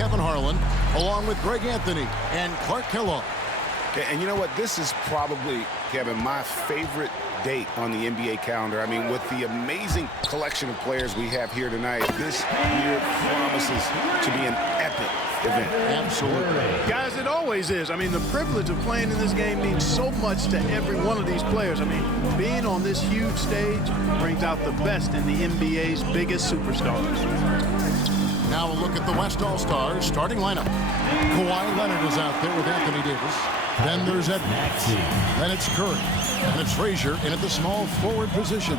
Kevin Harlan, along with Greg Anthony and Clark Kellogg. And you know what? This is probably, Kevin, my favorite date on the NBA calendar. I mean, with the amazing collection of players we have here tonight, this year promises to be an epic event. Absolutely. Guys, it always is. I mean, the privilege of playing in this game means so much to every one of these players. I mean, being on this huge stage brings out the best in the NBA's biggest superstars. Now a look at the West All-Stars starting lineup. Kawhi Leonard is out there with Anthony Davis. Then there's Edwards. Then it's Curry. And it's Frazier in at the small forward position.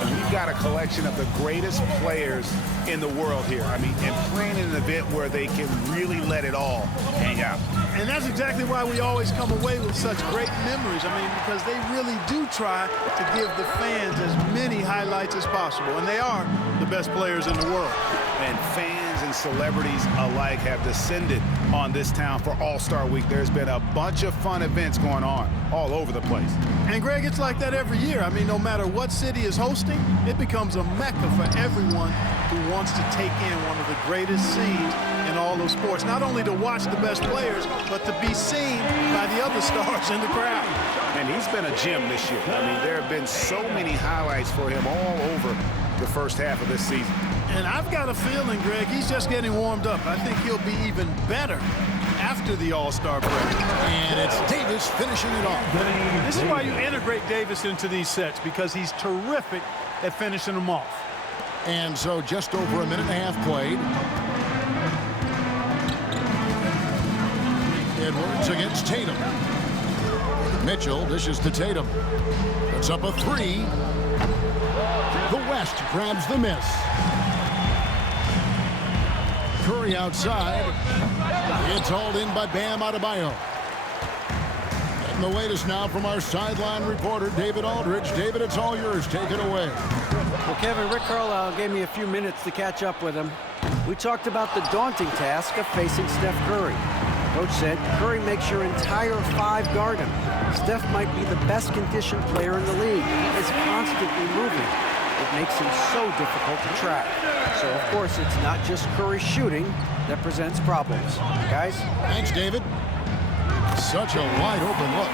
We've got a collection of the greatest players in the world here. I mean, and playing in an event where they can really let it all hang out. And that's exactly why we always come away with such great memories. I mean, because they really do try to give the fans as many highlights as possible. And they are the best players in the world. And fans and celebrities alike have descended on this town for All-Star Week. There's been a bunch of fun events going on all over the place. And, Greg, it's like that every year. I mean, no matter what city is hosting, it becomes a mecca for everyone who wants to take in one of the greatest scenes in all of sports. Not only to watch the best players, but to be seen by the other stars in the crowd. And he's been a gem this year. I mean, there have been so many highlights for him all over the first half of this season. And I've got a feeling, Greg, he's just getting warmed up. I think he'll be even better after the All-Star break. And it's Davis finishing it off. This is why you integrate Davis into these sets, because he's terrific at finishing them off. And so just over a minute and a half played. Edwards against Tatum. Mitchell dishes to Tatum. Puts up a three. The West grabs the miss. Curry outside. It's hauled in by Bam Adebayo. And the latest now from our sideline reporter, David Aldridge. David, it's all yours. Take it away. Well, Kevin, Rick Carlisle gave me a few minutes to catch up with him. We talked about the daunting task of facing Steph Curry. Coach said, Curry makes your entire five guard him. Steph might be the best conditioned player in the league. He is constantly moving. It makes him so difficult to track. So, of course, it's not just Curry shooting that presents problems. Guys? Thanks, David. Such a wide open look.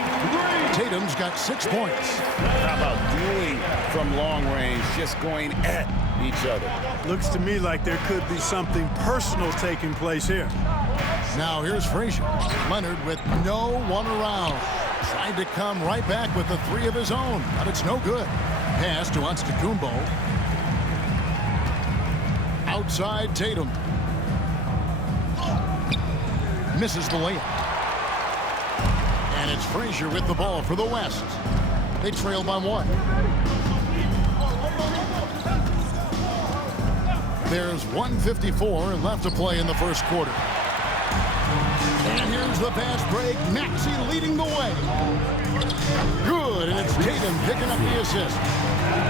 Tatum's got 6 points. How about dueling from long range, just going at each other? Looks to me like there could be something personal taking place here. Now here's Frazier. Leonard with no one around. Tried to come right back with the three of his own, but it's no good. Pass to Antetokounmpo. Outside Tatum. Misses the layup. And it's Frazier with the ball for the West. They trail by 1. There's 1:54 left to play in the first quarter. And here's the fast break. Maxey leading the way. Good, and it's Tatum picking up the assist.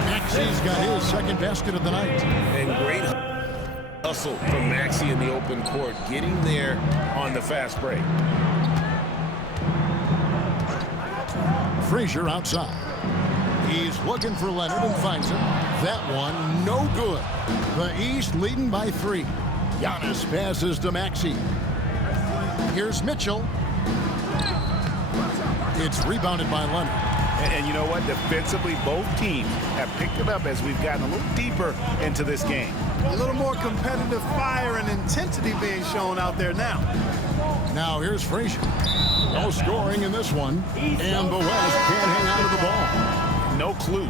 Maxey's got his second basket of the night. And great hustle from Maxey in the open court, getting there on the fast break. Frazier outside. He's looking for Leonard and finds him. That one, no good. The East leading by 3. Giannis passes to Maxey. Here's Mitchell. It's rebounded by Leonard. And you know what? Defensively, both teams have picked it up as we've gotten a little deeper into this game. A little more competitive fire and intensity being shown out there now. Now here's Frazier. No scoring in this one. And the West can't hang on to the ball. No clue.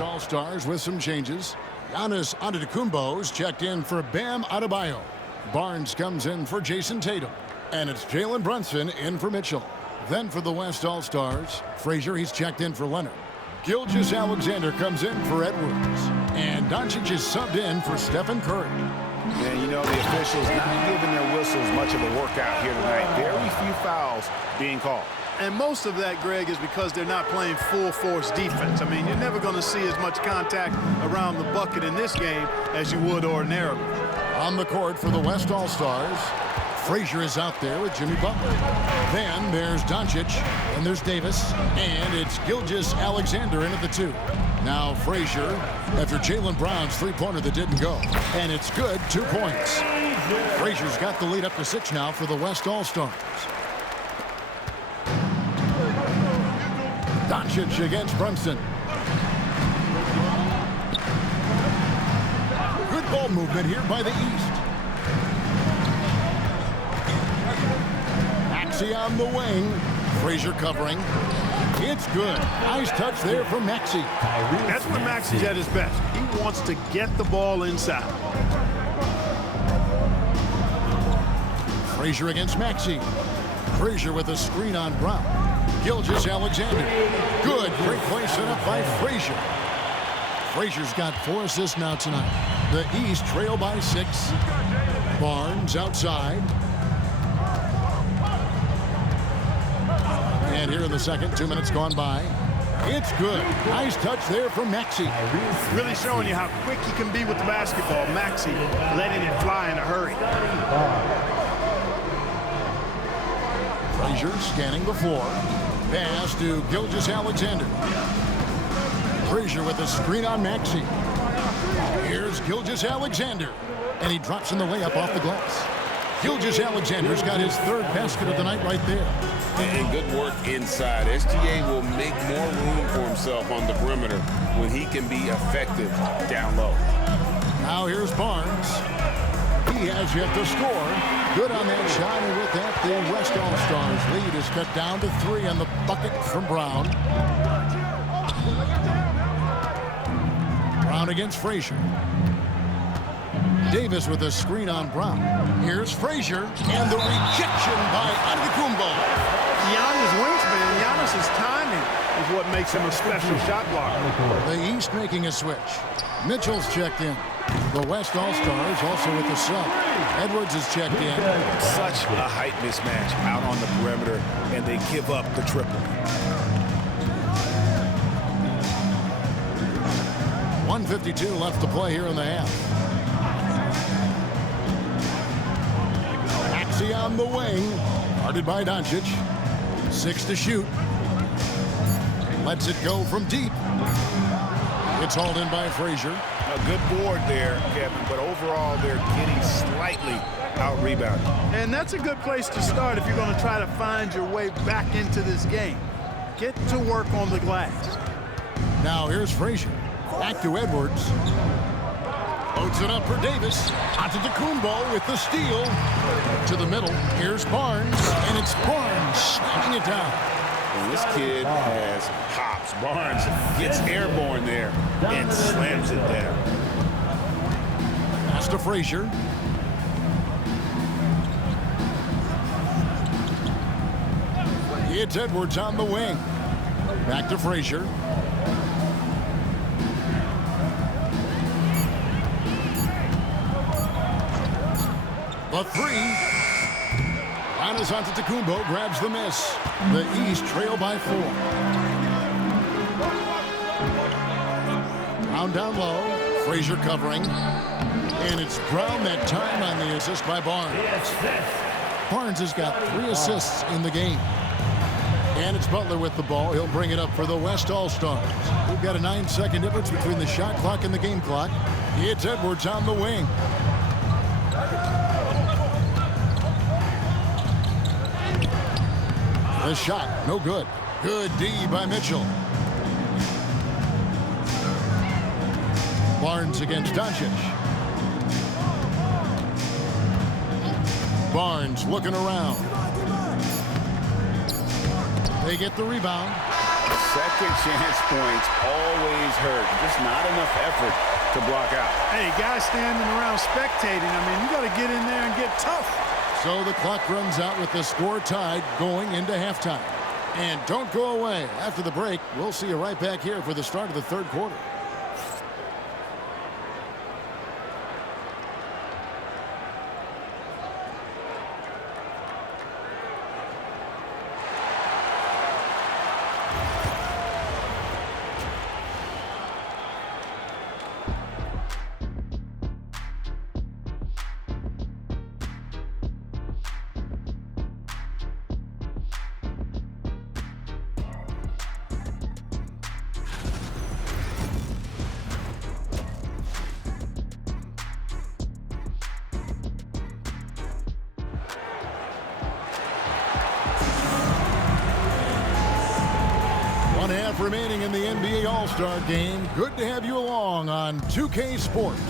All-Stars with some changes. Giannis Antetokounmpo's checked in for Bam Adebayo. Barnes comes in for Jason Tatum. And it's Jalen Brunson in for Mitchell. Then for the West All-Stars, Frazier, he's checked in for Leonard. Gilgeous-Alexander comes in for Edwards. And Doncic is subbed in for Stephen Curry. And you know, the officials not giving their whistles much of a workout here tonight. Very few fouls being called. And most of that, Greg, is because they're not playing full-force defense. I mean, you're never going to see as much contact around the bucket in this game as you would ordinarily. On the court for the West All-Stars, Frazier is out there with Jimmy Butler. Then there's Doncic, and there's Davis, and it's Gilgeous-Alexander in at the 2. Now Frazier after Jaylen Brown's three-pointer that didn't go. And it's good, 2 points. Frazier's got the lead up to 6 now for the West All-Stars. Doncic against Brunson. Good ball movement here by the East. Maxey on the wing. Frazier covering. It's good. Nice touch there from Maxey. That's when Maxey's at his best. He wants to get the ball inside. Frazier against Maxey. Frazier with a screen on Brown. Gilgeous-Alexander. Good. Great play set up by Frazier. Frazier's got 4 assists now tonight. The East trail by 6. Barnes outside. And here in the second, 2 minutes gone by. It's good. Nice touch there from Maxey. Really showing you how quick he can be with the basketball. Maxey letting it fly in a hurry. Frazier scanning the floor. Pass to Gilgeous-Alexander. Frazier with a screen on Maxey. Here's Gilgeous-Alexander. And he drops in the layup off the glass. Gilgeous-Alexander's got his 3rd basket of the night right there. And good work inside. SGA will make more room for himself on the perimeter when he can be effective down low. Now here's Barnes. He has yet to score. Good on that shot, and with that, the West All-Stars lead is cut down to 3 on the bucket from Brown. Brown against Frazier. Davis with a screen on Brown. Here's Frazier, and the rejection by Antetokounmpo. Giannis' wingspan, Giannis' timing is what makes him a special shot blocker. The East making a switch. Mitchell's checked in. The West All-Stars also with the sub. Edwards is checked in. Such a height mismatch out on the perimeter, and they give up the triple. 1:52 left to play here in the half. Maxey on the wing. Guarded by Doncic. 6 to shoot. Lets it go from deep. It's hauled in by Frazier. A good board there, Kevin, but overall they're getting slightly out-rebounded. And that's a good place to start if you're going to try to find your way back into this game. Get to work on the glass. Now here's Frazier. Back to Edwards. Loads it up for Davis. Antetokounmpo with the steal. To the middle. Here's Barnes. And it's Barnes slamming it down. And this kid has hops. Barnes gets airborne there and slams it down. Pass to Frazier. It's Edwards on the wing. Back to Frazier. The 3. Giannis Antetokounmpo grabs the miss. The East trail by 4. Brown down low. Frazier covering. And it's Brown that time on the assist by Barnes. Barnes has got 3 assists in the game. And it's Butler with the ball. He'll bring it up for the West All-Stars. We've got a 9-second difference between the shot clock and the game clock. It's Edwards on the wing. The shot, no good. Good D by Mitchell. Barnes against Doncic. Barnes looking around. They get the rebound. Second chance points always hurt. Just not enough effort to block out. Hey, guys standing around spectating. I mean, you got to get in there and get tough. So the clock runs out with the score tied going into halftime. And don't go away. After the break, we'll see you right back here for the start of the 3rd quarter. remaining in the NBA All-Star Game. Good to have you along on 2K Sports.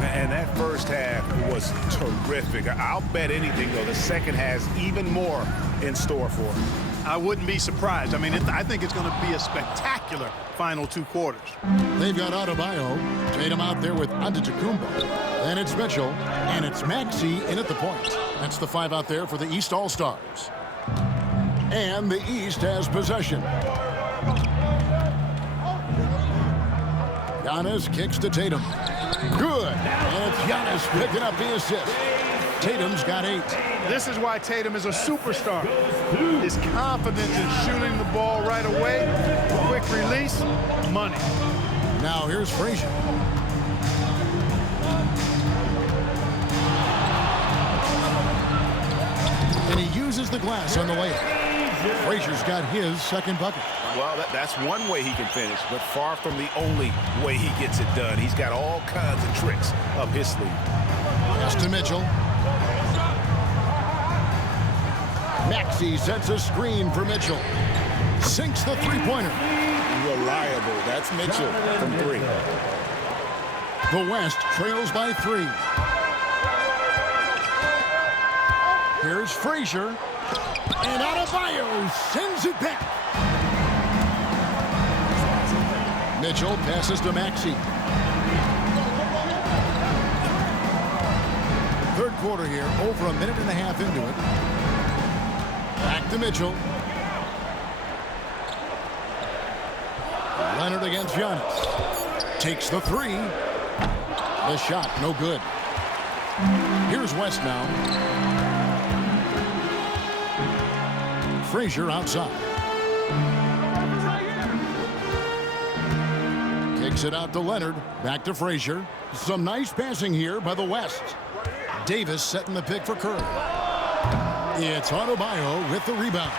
And that first half was terrific. I'll bet anything, though, the second has even more in store for him. I wouldn't be surprised. I mean, I think it's going to be a spectacular final 2 quarters. They've got Adebayo, Tatum out there with Antetokounmpo. Then it's Mitchell, and it's Maxey in at the point. That's the 5 out there for the East All-Stars. And the East has possession. Giannis kicks to Tatum. Good. And it's Giannis picking up the assist. Tatum's got 8. This is why Tatum is a superstar. His confidence in shooting the ball right away, quick release, money. Now here's Frazier. And he uses the glass on the layup. Frazier's got his second bucket. Well, that's one way he can finish, but far from the only way he gets it done. He's got all kinds of tricks up his sleeve. Pass to Mitchell. Maxey sets a screen for Mitchell. Sinks the three-pointer. Reliable. That's Mitchell from 3. The West trails by 3. Here's Frazier. And Adebayo sends it back. Mitchell passes to Maxey. Third quarter here, over a minute and a half into it. Back to Mitchell. Leonard against Giannis. Takes the 3. The shot, no good. Here's West now. Frazier outside. Kicks it out to Leonard. Back to Frazier. Some nice passing here by the West. Davis setting the pick for Curry. It's Adebayo with the rebound.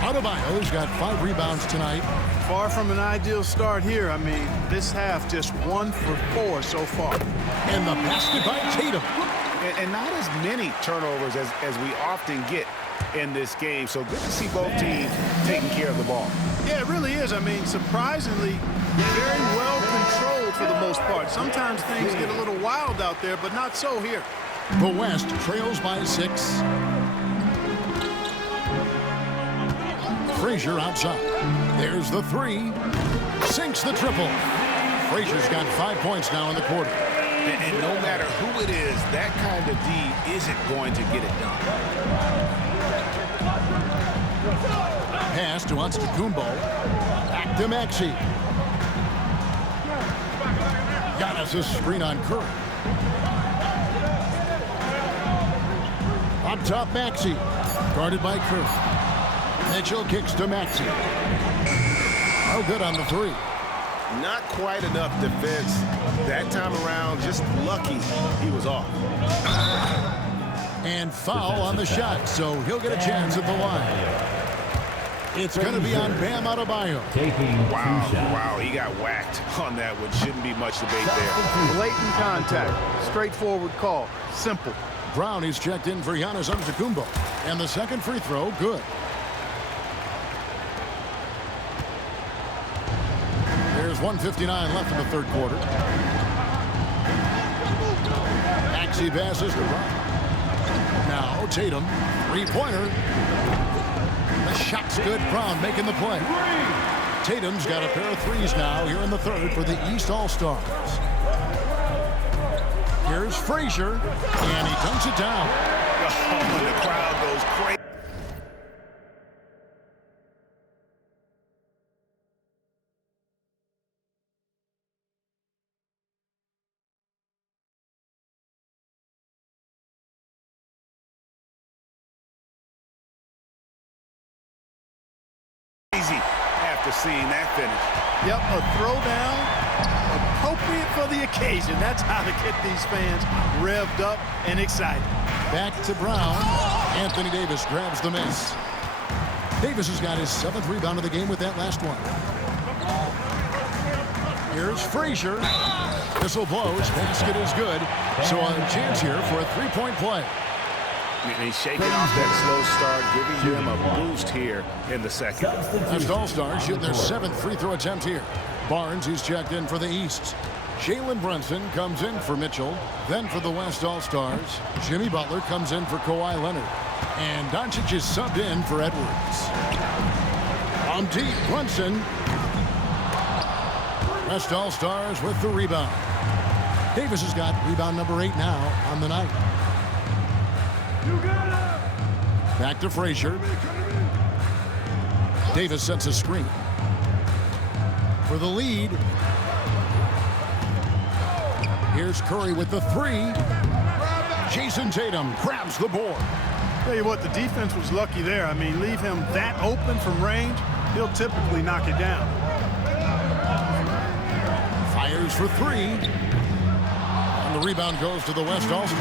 Adebayo's got 5 rebounds tonight. Far from an ideal start here. I mean, this half just 1 for 4 so far. And the basket by Tatum. And not as many turnovers as we often get in this game. So good to see both teams taking care of the ball. Yeah, it really is. I mean, surprisingly, very well controlled for the most part. Sometimes things get a little wild out there, but not so here. The West trails by 6. Frazier outside. There's the 3. Sinks the triple. Frazier's got 5 points now in the quarter. And no matter who it is, that kind of D isn't going to get it done. Pass to Antetokounmpo. Back to Maxey. Giannis' screen on Curry. Up top, Maxey. Guarded by Curry. Mitchell kicks to Maxey. Oh, good on the 3. Not quite enough defense that time around. Just lucky he was off. And foul on the shot, so he'll get a chance at the line. It's going to be on Bam Adebayo. Wow, he got whacked on that one. Shouldn't be much debate there. Blatant contact. Straightforward call. Simple. Brown is checked in for Giannis Antetokounmpo. And the second free throw, good. There's 1:59 left in the third quarter. Maxey passes to Brown. Now Tatum, 3-pointer. The shot's good. Brown making the play. Tatum's got a pair of 3s now here in the third for the East All-Stars. Here's Frazier, and he dunks it down. Oh, the crowd goes crazy. After seeing that finish. Yep, a throwdown appropriate for the occasion. That's how to get these fans revved up and excited. Back to Brown. Anthony Davis grabs the miss. Davis has got his 7th rebound of the game with that last one. Here's Frazier. Whistle blows. Basket is good. So a chance here for a 3-point play. And he's shaking off that slow start, giving them a boost here in the second. West All-Stars shooting their 7th free throw attempt here. Barnes is checked in for the East. Jalen Brunson comes in for Mitchell. Then for the West All-Stars, Jimmy Butler comes in for Kawhi Leonard. And Doncic is subbed in for Edwards. On deep, Brunson. West All-Stars with the rebound. Davis has got rebound number 8 now on the night. Back to Frazier. Davis sets a screen. For the lead. Here's Curry with the 3. Jason Tatum grabs the board. Tell you what, the defense was lucky there. I mean, leave him that open from range, he'll typically knock it down. Fires for 3. And the rebound goes to the West All-Stars.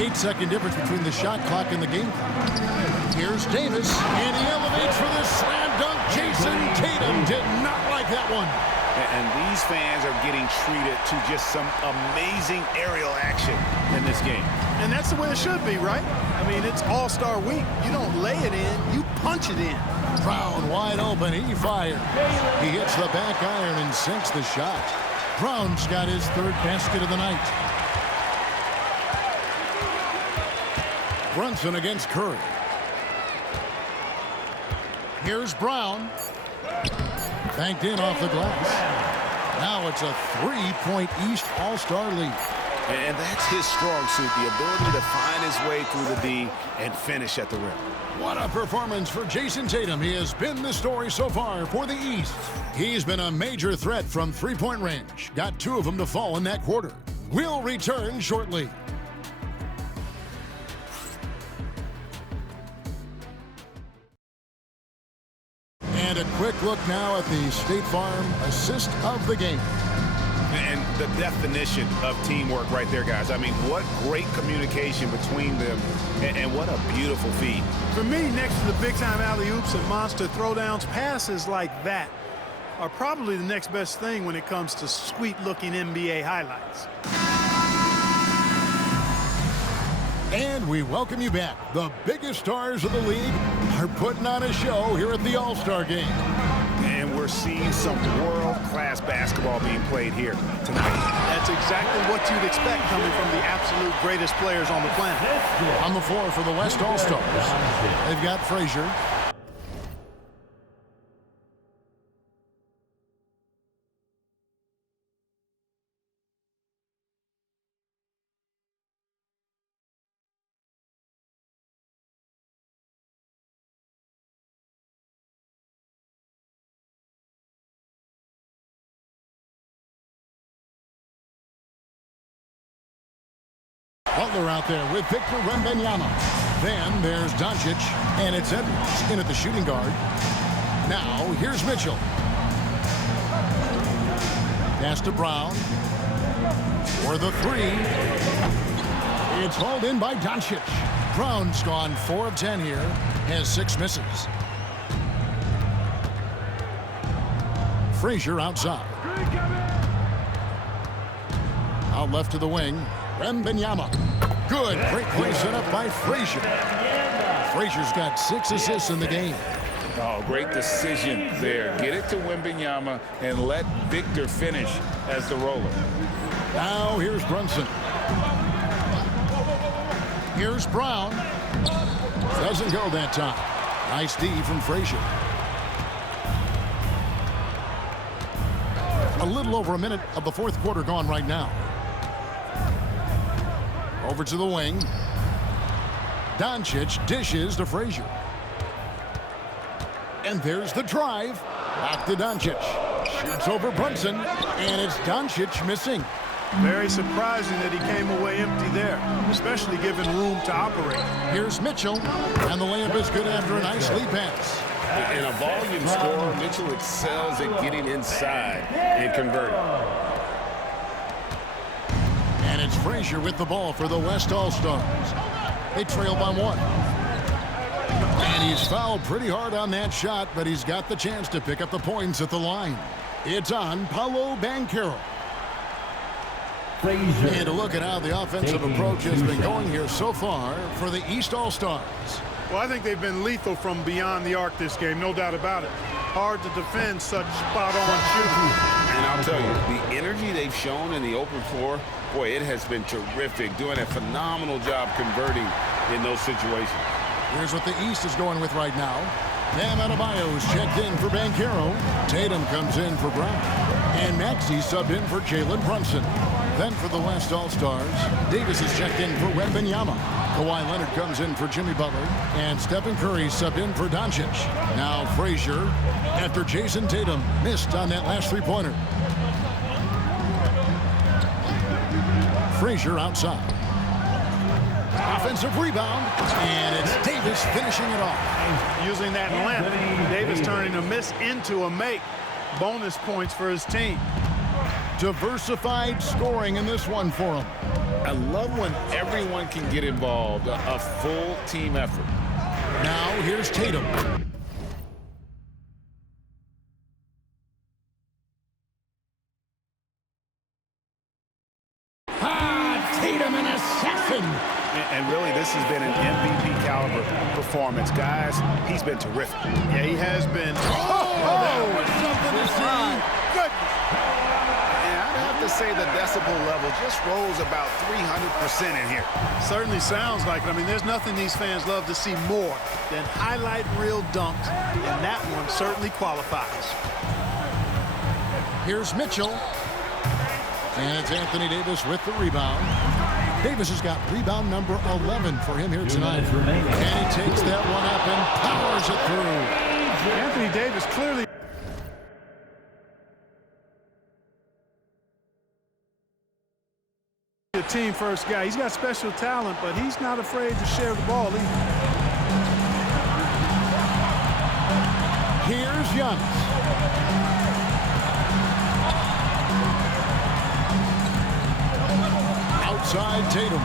8-second difference between the shot clock and the game clock. Here's Davis, and he elevates for this slam dunk. Jason Tatum did not like that one. And these fans are getting treated to just some amazing aerial action in this game. And that's the way it should be, right? I mean, it's All-Star Week. You don't lay it in, you punch it in. Brown wide open, he fired. He hits the back iron and sinks the shot. Brown's got his 3rd basket of the night. Brunson against Curry. Here's Brown. Banked in off the glass. Now it's a 3-point East All-Star lead. And that's his strong suit, the ability to find his way through the D and finish at the rim. What a performance for Jason Tatum. He has been the story so far for the East. He's been a major threat from 3-point range. Got 2 of them to fall in that quarter. We'll return shortly. And a quick look now at the State Farm assist of the game. And the definition of teamwork right there, guys. I mean, what great communication between them, and what a beautiful feed. For me, next to the big-time alley-oops and monster throwdowns, passes like that are probably the next best thing when it comes to sweet-looking NBA highlights. And we welcome you back. The biggest stars of the league are putting on a show here at the All-Star Game. And we're seeing some world-class basketball being played here tonight. That's exactly what you'd expect coming from the absolute greatest players on the planet. On the floor for the West All-Stars, they've got Frazier. Butler out there with Victor Wembanyama. Then there's Doncic, and it's Edwards in at the shooting guard. Now here's Mitchell. Pass to Brown for the 3. It's hauled in by Doncic. Brown's gone 4 of 10 here, has 6 misses. Frazier outside. Out left to the wing. Wembanyama. Good. Great play set up by Frazier. Frazier's got 6 assists in the game. Oh, great decision there. Get it to Wembanyama and let Victor finish as the roller. Now here's Brunson. Here's Brown. Doesn't go that time. Nice D from Frazier. A little over a minute of the 4th quarter gone right now. Over to the wing. Doncic dishes to Frazier. And there's the drive. Back to Doncic. Shoots over Brunson. And it's Doncic missing. Very surprising that he came away empty there, especially given room to operate. Here's Mitchell. And the layup is good after a nice lead pass. In a volume scorer, Mitchell excels at getting inside and converting. And it's Frazier with the ball for the West All-Stars. They trail by 1. And he's fouled pretty hard on that shot, but he's got the chance to pick up the points at the line. It's on Paolo Banchero. And a look at how the offensive approach has been going here so far for the East All-Stars. Well, I think they've been lethal from beyond the arc this game, no doubt about it. Hard to defend such spot-on shooting. And I'll tell you, the energy they've shown in the open floor, boy, it has been terrific, doing a phenomenal job converting in those situations. Here's what the East is going with right now. Bam Adebayo is checked in for Banchero. Tatum comes in for Brown. And Maxey subbed in for Jalen Brunson. Then for the West All-Stars, Davis is checked in for Wembanyama. Kawhi Leonard comes in for Jimmy Butler. And Stephen Curry subbed in for Doncic. Now Frazier after Jason Tatum missed on that last three-pointer. Frazier outside. Offensive rebound, and it's Davis finishing it off. Using that length, Davis turning a miss into a make. Bonus points for his team. Diversified scoring in this one for him. I love when everyone can get involved, a full team effort. Now here's Tatum. Tatum, an assassin. And really, this has been an MVP caliber performance. Guys, he's been terrific. Yeah, he has been. That was something to see. Goodness. And I'd have to say the decibel level just rose about 300% in here. Certainly sounds like it. I mean, there's nothing these fans love to see more than highlight reel dunks, and that one certainly qualifies. Here's Mitchell. And it's Anthony Davis with the rebound. Davis has got rebound number 11 for him here tonight. And he takes that one up and powers it through. Anthony Davis clearly a team first guy. He's got special talent, but he's not afraid to share the ball either. Here's Giannis. Outside Tatum.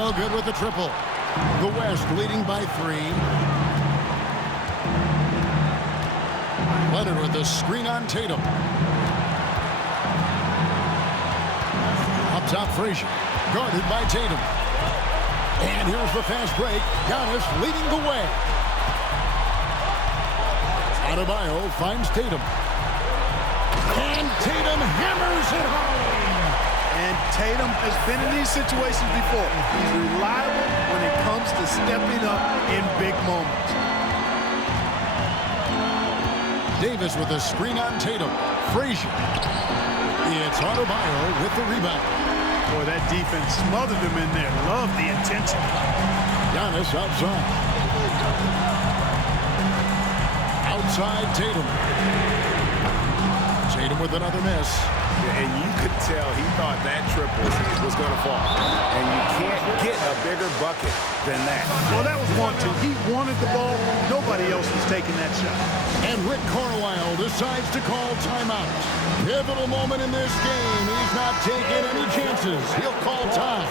Oh, good with the triple. The West leading by 3. Leonard with the screen on Tatum. Up top, Frazier. Guarded by Tatum. And here's the fast break. Giannis leading the way. Adebayo finds Tatum. And Tatum hammers it home. And Tatum has been in these situations before. He's reliable when it comes to stepping up in big moments. Davis with a screen on Tatum. Frazier. It's Adebayo with the rebound. Boy, that defense smothered him in there. Love the intensity. Giannis outside. Outside Tatum. Tatum with another miss. And you could tell he thought that triple was going to fall. And you can't get a bigger bucket than that. Well, that was 1-2. He wanted the ball. Nobody else was taking that shot. And Rick Carlisle decides to call timeout. Pivotal moment in this game. He's not taking any chances. He'll call time.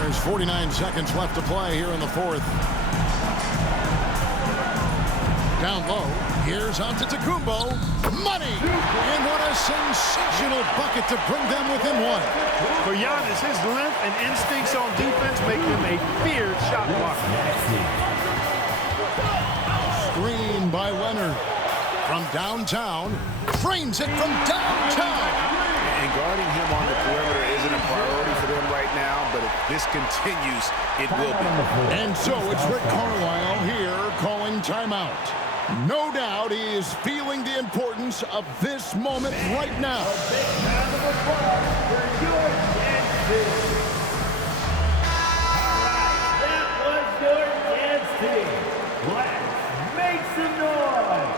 There's 49 seconds left to play here in the fourth. Down low, here's Antetokounmpo. Money! And what a sensational bucket to bring them within 1. For Giannis, his length and instincts on defense make him a feared shot blocker. Screen by Leonard. From downtown, frames it from downtown. And guarding him on the perimeter isn't a priority for them right now, but if this continues, it will be. And so it's Rick Carlisle here calling timeout. No doubt he is feeling the importance of this moment right now. That was your dance team. Let's make some noise.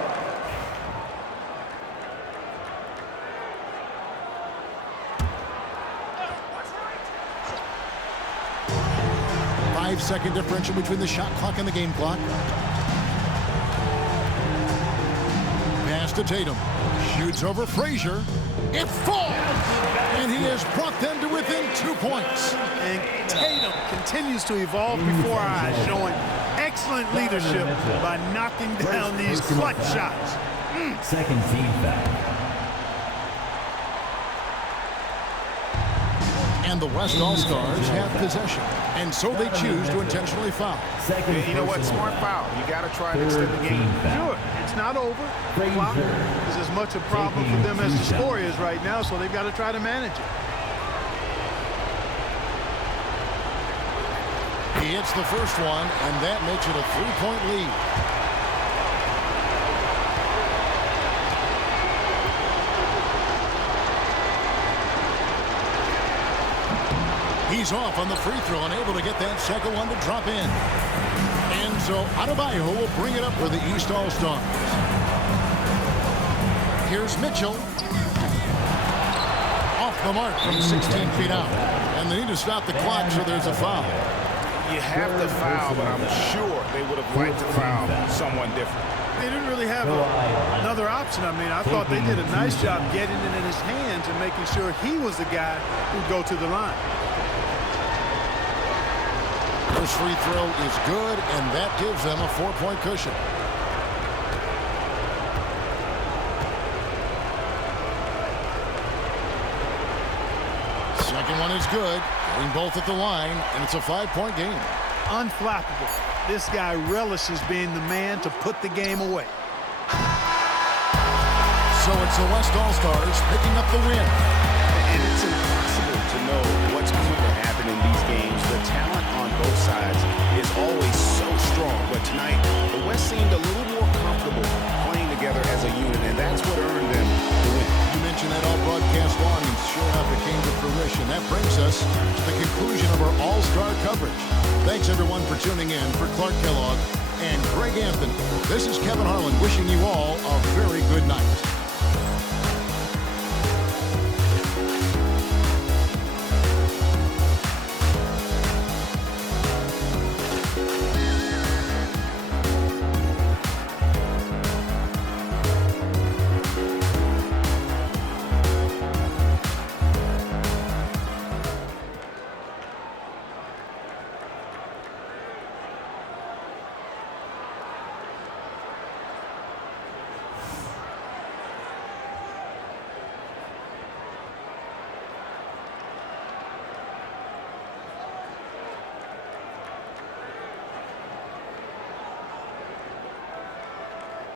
5-second differential between the shot clock and the game clock. Pass to Tatum. Shoots over Frazier. It falls! And he has brought them to within 2 points. And Tatum continues to evolve before our eyes, showing excellent leadership by knocking down these clutch shots. Second team foul. And the West All-Stars have possession. And so they choose to intentionally foul. You know what? Smart foul. You got to try to extend the game. Sure, it's not over. The clock is as much a problem for them as the score is right now, so they've got to try to manage it. He hits the first one, and that makes it a 3-point lead. He's off on the free throw and able to get that second one to drop in. And so Adebayo will bring it up for the East All-Stars. Here's Mitchell. Off the mark from 16 feet out. And they need to stop the clock, so there's a foul. You have to foul, but I'm sure they would have liked to foul someone different. They didn't really have another option. I mean, I thought they did a nice job getting it in his hands and making sure he was the guy who'd go to the line. This free throw is good, and that gives them a 4-point cushion. Second one is good, getting both at the line, and it's a 5-point game. Unflappable. This guy relishes being the man to put the game away. So it's the West All-Stars picking up the win. And it's impossible to know what's going to happen in these games. The talent on both sides is always so strong. But tonight, the West seemed a little more comfortable playing together as a unit, and that's what earned them the win. You mentioned that all broadcast long, and sure enough, it came to fruition. That brings us to the conclusion of our All-Star coverage. Thanks, everyone, for tuning in. For Clark Kellogg and Greg Anthony, this is Kevin Harlan wishing you all a very good